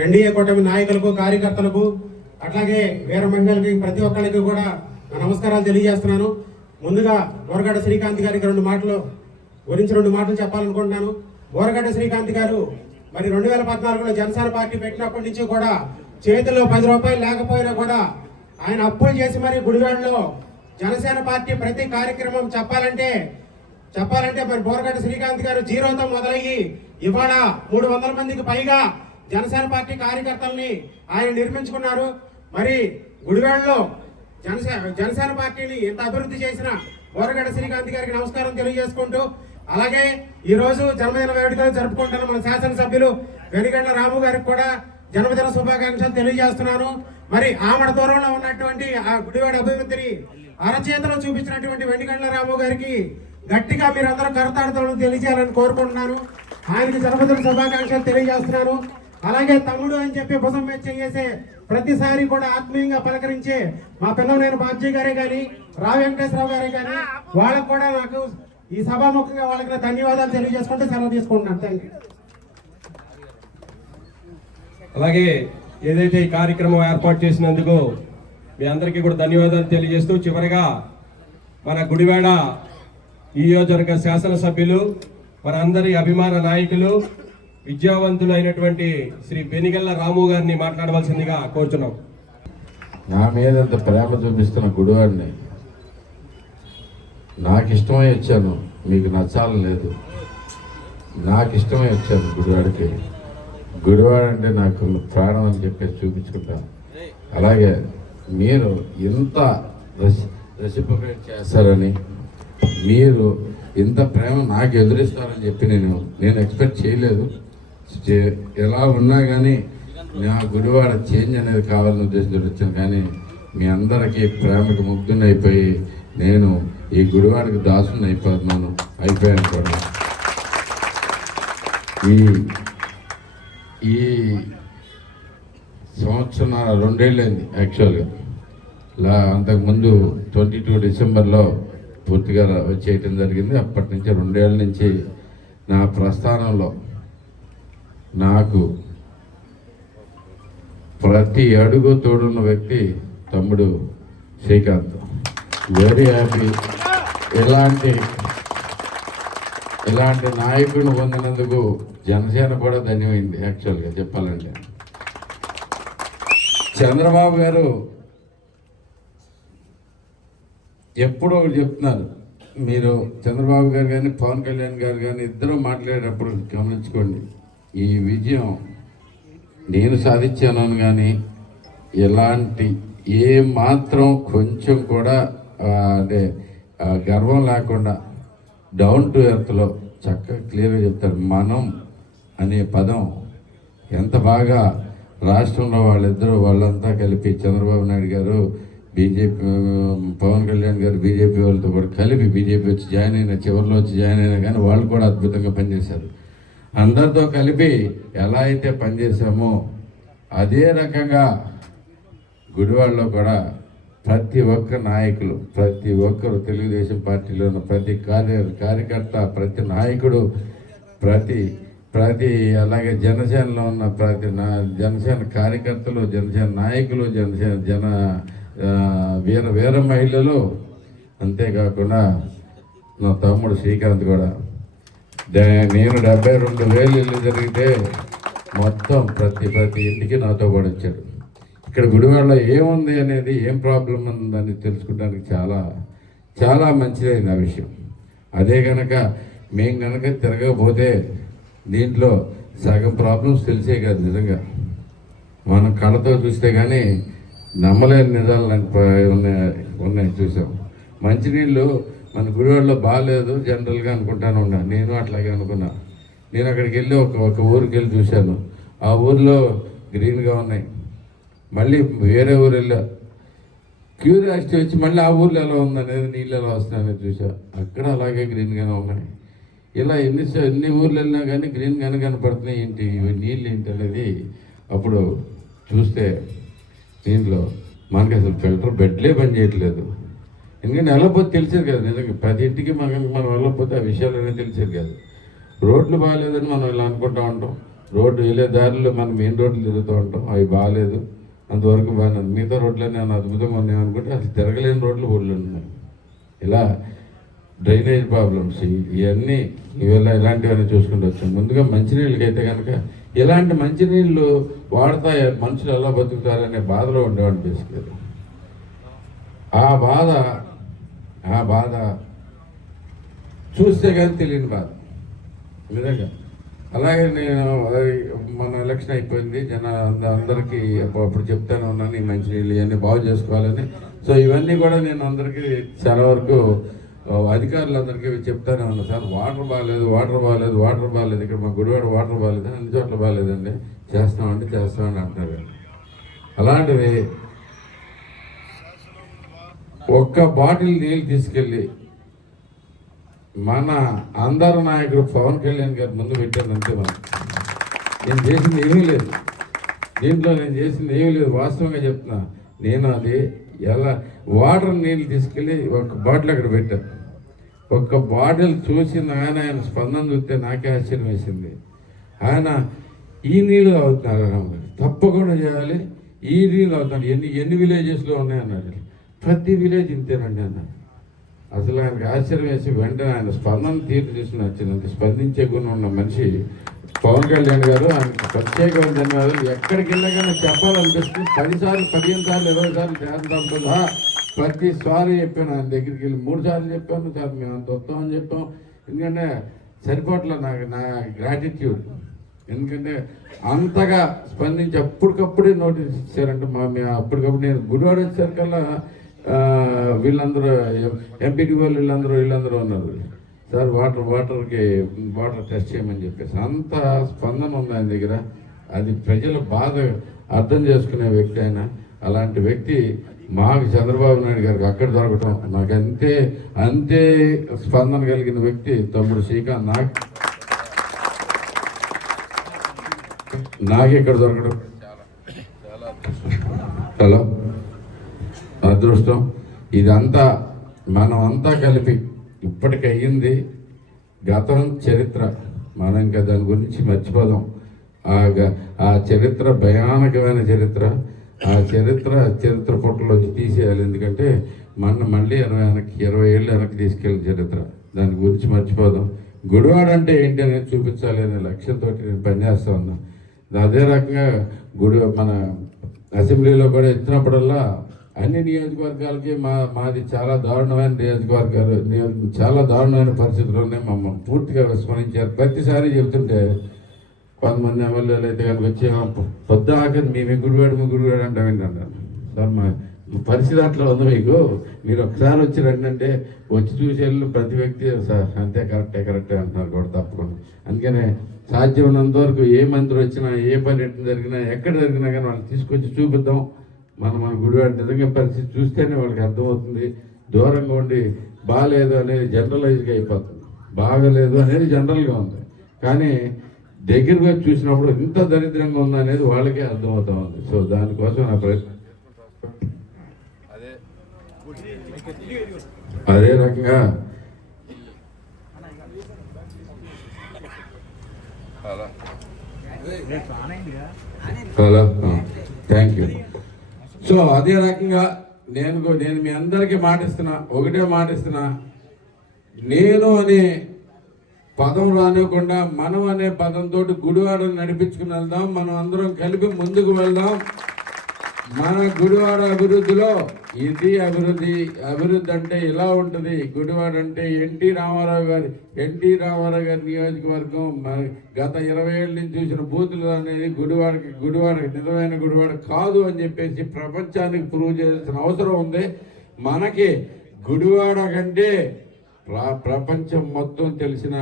NDA కూటమి నాయకులకు కార్యకర్తలకు అట్లాగే వీర మహిళలకి ప్రతి ఒక్కరికి కూడా నా నమస్కారాలు తెలియజేస్తున్నాను. ముందుగా బోరగడ్డ శ్రీకాంత్ గారికి రెండు మాటలు గురించి రెండు మాటలు చెప్పాలనుకుంటున్నాను. బోరగడ్డ శ్రీకాంత్ గారు మరి రెండు వేల పద్నాలుగులో జనసేన పార్టీ పెట్టినప్పటి నుంచి కూడా చేతిలో పది రూపాయలు లేకపోయినా కూడా ఆయన అప్పులు చేసి మరి గుడివాడలో జనసేన పార్టీ ప్రతి కార్యక్రమం చెప్పాలంటే చెప్పాలంటే మరి బోరగడ్డ శ్రీకాంత్ గారు జీరోతో మొదలయ్యి ఇవాళ మూడు వందల మందికి పైగా జనసేన పార్టీ కార్యకర్తల్ని ఆయన నిర్మించుకున్నారు. మరి గుడివాడలో జనసేన జనసేన పార్టీని ఇంత అభివృద్ధి చేసిన బోరగడ్డ శ్రీకాంత్ గారికి నమస్కారం తెలియజేసుకుంటూ అలాగే ఈరోజు జన్మదిన వేడుకలు జరుపుకుంటున్న మన శాసనసభ్యులు వెనుగండ్ల రాము గారికి కూడా జన్మదిన శుభాకాంక్షలు తెలియజేస్తున్నాను. మరి ఆమడ దూరంలో ఉన్నటువంటి ఆ గుడివాడ అభివృద్ధిని అరచేతలో చూపించినటువంటి వెండిగండ్ల రాము గారికి గట్టిగా మీరందరూ కరతాడుతాడని తెలియజేయాలని కోరుకుంటున్నాను. ఆయనకి జన్మదిన శుభాకాంక్షలు తెలియజేస్తున్నాను. అలాగే తమ్ముడు అని చెప్పి భుజం మీద చేసే ప్రతిసారి కూడా ఆత్మీయంగా పలకరించే మా పిల్లలు నేను బాబ్జీ గారే కానీ రా వెంకటేశ్వరరావు గారే కానీ వాళ్ళకు కూడా నాకు ఈ సభాముఖంగా వాళ్ళకి ధన్యవాదాలు తెలియజేసుకుంటే సెలవు తీసుకుంటున్నాను. థ్యాంక్ అలాగే ఏదైతే ఈ కార్యక్రమం ఏర్పాటు చేసినందుకు మీ అందరికీ కూడా ధన్యవాదాలు తెలియజేస్తూ చివరిగా మన గుడివాడ నియోజకవర్గ శాసనసభ్యులు మనందరి అభిమాన నాయకులు విద్యావంతులైనటువంటి శ్రీ బెనిగల్ల రాము గారిని మాట్లాడవలసిందిగా కోరుచున్నాం. నా మీద అంత ప్రేమ చూపిస్తున్న గుడివాడిని నాకు ఇష్టమై వచ్చాను మీకు నచ్చాలని లేదు. నాకు ఇష్టమై వచ్చాను గుడివాడికి. గుడివాడంటే నాకు ప్రాణం అని చెప్పేసి చూపించుకుంటాను. అలాగే మీరు ఇంత రెసిప్రికేట్ చేస్తారని మీరు ఇంత ప్రేమ నాకు ఎదురిస్తారని చెప్పి నేను నేను ఎక్స్పెక్ట్ చేయలేదు. ఎలా ఉన్నా కానీ నా గుడివాడ చేంజ్ అనేది కావాలని ఉద్దేశంతో వచ్చాను. కానీ మీ అందరికీ ప్రేమకు ముగ్ధుని అయిపోయి నేను ఈ గుడివాడికి దాసుని అయిపోతున్నాను అయిపోయాను కూడా. ఈ ఈ సంవత్సరం రెండేళ్ళైంది యాక్చువల్గా. ఇలా అంతకుముందు ట్వంటీ టూ డిసెంబర్లో పూర్తిగా వచ్చేయటం చేయటం జరిగింది. అప్పటి నుంచి రెండేళ్ళ నుంచి నా ప్రస్థానంలో నాకు ప్రతి అడుగు తోడున్న వ్యక్తి తమ్ముడు శ్రీకాంత్. వెరీ హ్యాపీ ఇలాంటి ఇలాంటి నాయకుడిని పొందినందుకు జనసేన కూడా ధన్యమైంది యాక్చువల్గా చెప్పాలంటే. చంద్రబాబు గారు ఎప్పుడో ఒకటి చెప్తున్నారు మీరు చంద్రబాబు గారు కానీ పవన్ కళ్యాణ్ గారు కానీ ఇద్దరు మాట్లాడేటప్పుడు గమనించుకోండి. ఈ విజయం నేను సాధించాను కానీ ఎలాంటి ఏ మాత్రం కొంచెం కూడా అంటే గర్వం లేకుండా డౌన్ టు ఎర్త్లో చక్కగా క్లియర్గా చెప్తారు. మనం అనే పదం ఎంత బాగా రాష్ట్రంలో వాళ్ళిద్దరూ వాళ్ళంతా కలిపి చంద్రబాబు నాయుడు గారు బీజేపీ పవన్ కళ్యాణ్ గారు బీజేపీ వాళ్ళతో కూడా కలిపి బీజేపీ వచ్చి జాయిన్ అయిన చివరిలో వచ్చి జాయిన్ అయినా కానీ వాళ్ళు కూడా అద్భుతంగా పనిచేశారు. అందరితో కలిపి ఎలా అయితే పనిచేసామో అదే రకంగా గుడివాడలో కూడా ప్రతి ఒక్క నాయకులు ప్రతి ఒక్కరు తెలుగుదేశం పార్టీలో ఉన్న ప్రతి కార్య కార్యకర్త ప్రతి నాయకుడు ప్రతి ప్రతి అలాగే జనసేనలో ఉన్న ప్రతి నా జనసేన కార్యకర్తలు జనసేన నాయకులు జనసేన జన వీర వీర మహిళలు అంతేకాకుండా నా తమ్ముడు శ్రీకాంత్ కూడా. నేను డెబ్బై రెండు వేలు ఇల్లు జరిగితే మొత్తం ప్రతి ప్రతి ఇంటికి నాతో పాటు వచ్చాడు. ఇక్కడ గుడివాడలో ఏముంది అనేది ఏం ప్రాబ్లం ఉందని తెలుసుకోవడానికి చాలా చాలా మంచిదైంది ఆ విషయం. అదే కనుక మేము కనుక తిరగకపోతే దీంట్లో సగం ప్రాబ్లమ్స్ తెలిసే కాదు నిజంగా. మనం కళ్ళతో చూస్తే కానీ నమ్మలేని నిజాలు ఉన్నాయి ఉన్నాయి చూసాం. మంచినీళ్ళు మన గుడివాడలో బాగాలేదు జనరల్గా అనుకుంటాను ఉన్నా. నేను అట్లాగే అనుకున్నా. నేను అక్కడికి వెళ్ళి ఒక ఒక ఊరికి వెళ్ళి చూశాను. ఆ ఊర్లో గ్రీన్గా ఉన్నాయి. మళ్ళీ వేరే ఊరు వెళ్ళా. క్యూరియాసిటీ వచ్చి మళ్ళీ ఆ ఊర్లో ఎలా ఉందనేది నీళ్ళు ఎలా వస్తుందనేది చూసా అక్కడ అలాగే గ్రీన్గానే ఉన్నాయి. ఇలా ఎన్ని ఎన్ని ఊర్లు వెళ్ళినా కానీ గ్రీన్గానే కనపడుతున్నాయి. ఏంటి? ఇవి నీళ్ళు ఏంటి అనేది అప్పుడు చూస్తే దీంట్లో మనకి అసలు ఫిల్టర్ బెడ్లే పని చేయట్లేదు ఎందుకంటే వెళ్ళకపోతే తెలిసేది కాదు. నిజంగా ప్రతి ఇంటికి మనకి మనం వెళ్ళకపోతే ఆ విషయాలు అనేది తెలిసేది కాదు. రోడ్లు బాగాలేదని మనం ఇలా అనుకుంటూ ఉంటాం. రోడ్డు వెళ్ళే దారిలో మనం మెయిన్ రోడ్లు తిరుగుతూ ఉంటాం. అవి బాగాలేదు. అంతవరకు బాగా మిగతా రోడ్లన్నీ నేను అద్భుతంగా ఉన్నాయి అనుకుంటే అసలు తిరగలేని రోడ్లు ఊళ్ళు ఉన్నాయి. ఇలా డ్రైనేజ్ ప్రాబ్లమ్స్ ఇవన్నీ ఇవల్ల ఇలాంటివన్నీ చూసుకుంటూ వచ్చాం. ముందుగా మంచినీళ్ళకి అయితే కనుక ఇలాంటి మంచినీళ్ళు వాడతా మనుషులు ఎలా బతుకుతారనే బాధలో ఉండేవాడిని బేసికలీ ఆ బాధ ఆ బాధ చూస్తే కానీ తెలియని బాధ. నిజంగా. అలాగే నేను మన ఎలక్షన్ అయిపోయింది. జన అందరికీ అప్పుడు చెప్తాను చెప్తానే ఉన్నాను ఈ మంచినీళ్ళు ఇవన్నీ బాగు చేసుకోవాలని. సో ఇవన్నీ కూడా నేను అందరికీ చాలా వరకు అధికారులందరికీ చెప్తానే ఉన్నా. సార్ వాటర్ బాగాలేదు వాటర్ బాగాలేదు వాటర్ బాగాలేదు. ఇక్కడ మా గుడివాడ వాటర్ బాగాలేదు అన్ని చోట్ల బాగాలేదండి. చేస్తామండి చేస్తామని అంటున్నారు. అలాంటిది ఒక్క బాటిల్ నీళ్ళు తీసుకెళ్ళి మన అందరు నాయకుడు పవన్ కళ్యాణ్ గారు ముందు పెట్టాను అంతే మనం. నేను చేసింది ఏమీ లేదు. దీంట్లో నేను చేసింది ఏమీ లేదు. వాస్తవంగా చెప్తున్నా నేను అది ఎలా వాటర్ నీళ్ళు తీసుకెళ్ళి ఒక బాటిల్ అక్కడ పెట్టాను ఒక్క బాటిల్ చూసిన ఆయన ఆయన స్పందన చూస్తే నాకే ఆశ్చర్యం వేసింది. ఆయన ఈ నీళ్ళు తాగుతున్నారు తప్పకుండా చేయాలి. ఈ నీళ్ళు తాగుతాను ఎన్ని ఎన్ని విలేజెస్లో ఉన్నాయన్నారు. ప్రతి విలేజ్ ఇంతేనండి అన్నాడు అసలు ఆయనకి ఆశ్చర్యం వేసి వెంటనే ఆయన స్పందన తీర్పు చూసి నచ్చింది స్పందించే గుణం ఉన్న మనిషి పవన్ కళ్యాణ్ గారు. ఆయనకు ప్రత్యేకమైన ధన్యవాదాలు. ఎక్కడికి వెళ్ళగానే చెప్పాలనిపిస్తుంది. పదిసార్లు పదిహేను సార్లు ఇరవై సార్లు చేద్దాం ప్రతిసారి చెప్పాను. ఆయన దగ్గరికి వెళ్ళి మూడు సార్లు చెప్పాను. సార్ మేము అంత వస్తామని చెప్పాం ఎందుకంటే సరిపోట్ల నాకు నా గ్రాటిట్యూడ్ ఎందుకంటే అంతగా స్పందించి అప్పటికప్పుడే నోటీస్ ఇచ్చారంటే మా మేము అప్పటికప్పుడు నేను గుడివాడ వచ్చేసరికల్లా వీళ్ళందరూ ఎంపీటీ వాళ్ళు వీళ్ళందరూ వీళ్ళందరూ ఉన్నారు. సార్ వాటర్ వాటర్కి వాటర్ టెస్ట్ చేయమని చెప్పేసి. అంత స్పందన ఉంది ఆయన దగ్గర. అది ప్రజల బాధ అర్థం చేసుకునే వ్యక్తి ఆయన. అలాంటి వ్యక్తి మాకు చంద్రబాబు నాయుడు గారికి అక్కడ దొరకటం నాకు అంతే అంతే స్పందన కలిగిన వ్యక్తి తమ్ముడు శ్రీకాంత్ నాకు నాకు ఇక్కడ దొరకడం. హలో? అదృష్టం. ఇదంతా మనం అంతా కలిపి ఇప్పటికయ్యింది గతం చరిత్ర. మనం ఇంకా దాని గురించి మర్చిపోదాం. ఆ గ- ఆ చరిత్ర భయానకమైన చరిత్ర. ఆ చరిత్ర చరిత్ర పుట్టలోంచి తీసేయాలి. ఎందుకంటే మన మళ్ళీ ఇరవై వెనక్కి ఇరవై ఏళ్ళు వెనక్కి తీసుకెళ్ళిన చరిత్ర. దాని గురించి మర్చిపోదాం. గుడివాడ అంటే ఏంటి అనేది చూపించాలి అనే లక్ష్యంతో నేను పనిచేస్తా ఉన్నా. అదే రకంగా గుడి మన అసెంబ్లీలో కూడా ఇచ్చినప్పుడల్లా అన్ని నియోజకవర్గాలకి మా మాది చాలా దారుణమైన నియోజకవర్గాలు నియో- చాలా దారుణమైన పరిస్థితులు ఉన్నాయి. మమ్మల్ని పూర్తిగా విస్మరించారు. ప్రతిసారి చెబుతుంటే కొంతమంది ఎమ్మెల్యేలు అయితే కనుక వచ్చి పొద్దు ఆకలి మేము గుడివాడు మీ గుడివాడు అన్నారు. సార్ మా పరిస్థితి అట్లా ఉంది మీకు. మీరు ఒకసారి వచ్చి రండి అంటే వచ్చి చూసే ప్రతి వ్యక్తి సార్ అంతే కరెక్టే కరెక్టే అంటున్నారు కూడా తప్పకుండా. అందుకనే సాధ్యం ఉన్నంత వరకు ఏ మంత్రి వచ్చినా ఏ పర్యటన జరిగినా ఎక్కడ జరిగినా కానీ వాళ్ళని తీసుకొచ్చి చూపిద్దాం. మనం మన గుడివాడి నిజంగా పరిస్థితి చూస్తేనే వాళ్ళకి అర్థమవుతుంది. దూరంగా ఉండి బాగాలేదు అనేది జనరలైజ్గా అయిపోతుంది. బాగలేదు అనేది జనరల్గా ఉంది. కానీ దగ్గరకు వచ్చి చూసినప్పుడు ఇంత దరిద్రంగా ఉంది అనేది వాళ్ళకే అర్థమవుతా ఉంది. సో దానికోసం నా ప్రయత్నం. అదే రకంగా హలో థ్యాంక్ యూ సో అదే రకంగా నేను నేను మీ అందరికీ మాటిస్తున్నా ఒకటే మాటిస్తున్నా. నేను అనే పదం రానివ్వకుండా మనం అనే పదంతో గుడివాడను నడిపించుకుని వెళ్దాం మనం అందరం కలిపి ముందుకు వెళ్దాం. మన గుడివాడ అభివృద్ధిలో ఇది అభివృద్ధి అభివృద్ధి అంటే ఇలా ఉంటుంది? గుడివాడ అంటే ఎన్టీ రామారావు గారి ఎన్టీ రామారావు గారి నియోజకవర్గం. గత ఇరవై ఏళ్ళ నుంచి చూసిన బూతులు అనేది గుడివాడకి గుడివాడకి నిజమైన గుడివాడ కాదు అని చెప్పేసి ప్రపంచానికి ప్రూవ్ చేయాల్సిన అవసరం ఉంది. మనకి గుడివాడ కంటే ప్ర- ప్రపంచం మొత్తం తెలిసిన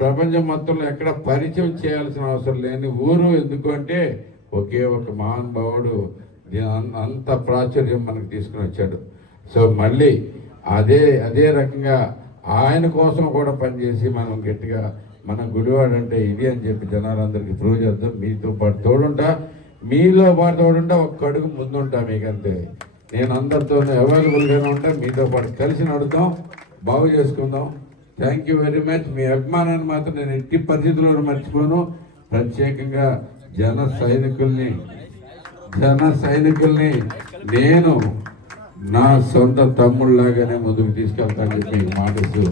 ప్రపంచం మొత్తంలో ఎక్కడ పరిచయం చేయాల్సిన అవసరం లేని ఊరు ఎందుకు అంటే ఒకే ఒక మహానుభావుడు అంత ప్రాచుర్యం మనకు తీసుకుని వచ్చాడు. సో మళ్ళీ అదే అదే రకంగా ఆయన కోసం కూడా పనిచేసి మనం గట్టిగా మన గుడివాడు అంటే ఇది అని చెప్పి జనాలందరికీ ప్రూవ్ చేద్దాం. మీతో పాటు తోడుంటా. మీలో పాటు తోడుంటా. ఒక్క అడుగు ముందుంటా మీకంతే నేను అందరితో అవైలబుల్గానే ఉంటా. మీతో పాటు కలిసి నడుద్దాం. బాగు చేసుకుందాం. థ్యాంక్ యూ వెరీ మచ్ మీ అభిమానాన్ని మాత్రం నేను ఎట్టి పరిస్థితుల్లో మర్చిపోను. ప్రత్యేకంగా జన సైనికుల్ని జన సైనికుల్ని నేను నా సొంత తమ్ముళ్ళలాగానే ముందుకు తీసుకెళ్తాను చెప్పి మాటిస్తూ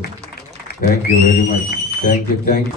thank you very much thank you thank you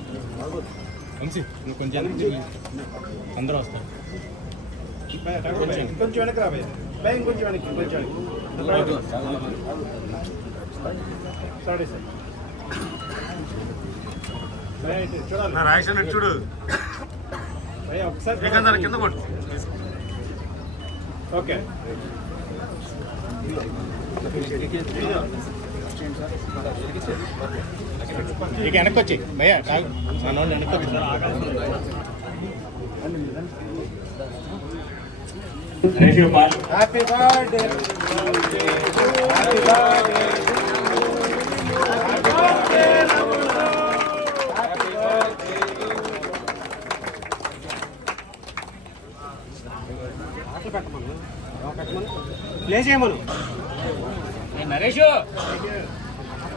Vamshi నువ్వు కొంచెం. అందరూ వస్తారు. కొంచెం వెనక్కి రాబోయే భయ ఇంకొంచెం వెనక్కి ఇంకొంచెం వెనక్కి. సారీ సార్ నా రాయక్షన్ ఇటు చూడు. ఒకసారి కింద కొట్టు. ఓకే ఇక వెనక్కి వచ్చి భయ కాదు మన వాళ్ళు వెనక్కి వచ్చి happy birthday happy birthday play చేయమను నరేష్.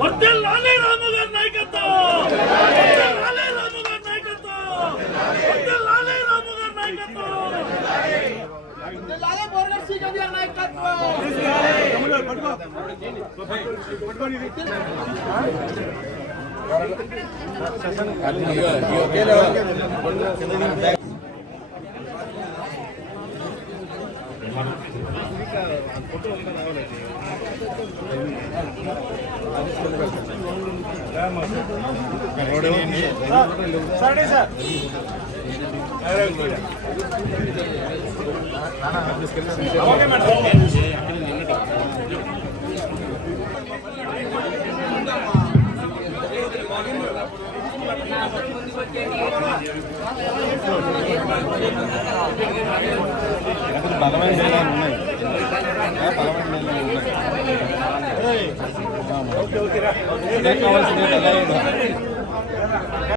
వర్ధిల్లాలి రాము గారి నాయకత్వం! వర్ధిల్లాలి రాము గారి నాయకత్వం! వర్ధిల్లాలి రాము గారి నాయకత్వం! వర్ధిల్లాలి బోర్గర్ సి గారి నాయకత్వం! సరే సార్ ఓకే మేడం బలమైన ఉన్నాయి ఓకే ఓకే రా కావాల్సిన